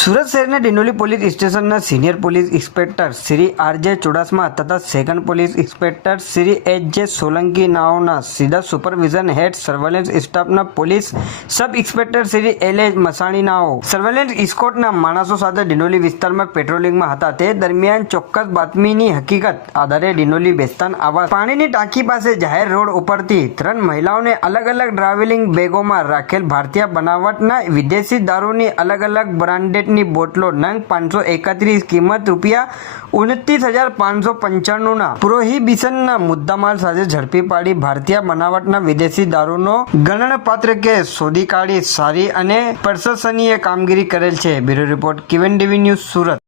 સુરત શહેરના ડિંડોલી પોલીસ સ્ટેશનના senior police inspector Shri આર.જે. Chudasama તથા second police inspector Shri એચ.જે. Solanki નાઓના સીધા સુપરવિઝન હેઠ સર્વેલન્સ સ્ટાફના પોલીસ સબ ઇન્સ્પેક્ટર શ્રી એલ.એ. મસાણી નાઓ સર્વેલન્સ સ્કોટના માણસો સાથે ડિંડોલી વિસ્તારમાં પેટ્રોલિંગમાં હતા. તે દરમિયાન ચોક્કસ બાતમીની હકીકત આધારે ડિંડોલી બેસ્તાન આવાસ પાણીની ટાંકી પાસે જાહેર રોડ ઉપરથી 3 મહિલાઓને અલગ અલગ ટ્રાવેલિંગ બેગોમાં રાખેલ ભારતીય બનાવટના વિદેશી દારૂની અલગ અલગ બ્રાન્ડેડ ની બોટલો નંગ 531 કિંમત ₹29,595 ના પ્રોહિબિશનના મુદ્દામાલ સાથે ઝડપી પાડી ભારતીય બનાવટના વિદેશી દારૂનો ગણનપાત્ર કેસ શોધી કાઢી સારી અને પ્રશંસનીય કામગીરી કરેલ છે. Bureau report, QN TV news, Surat.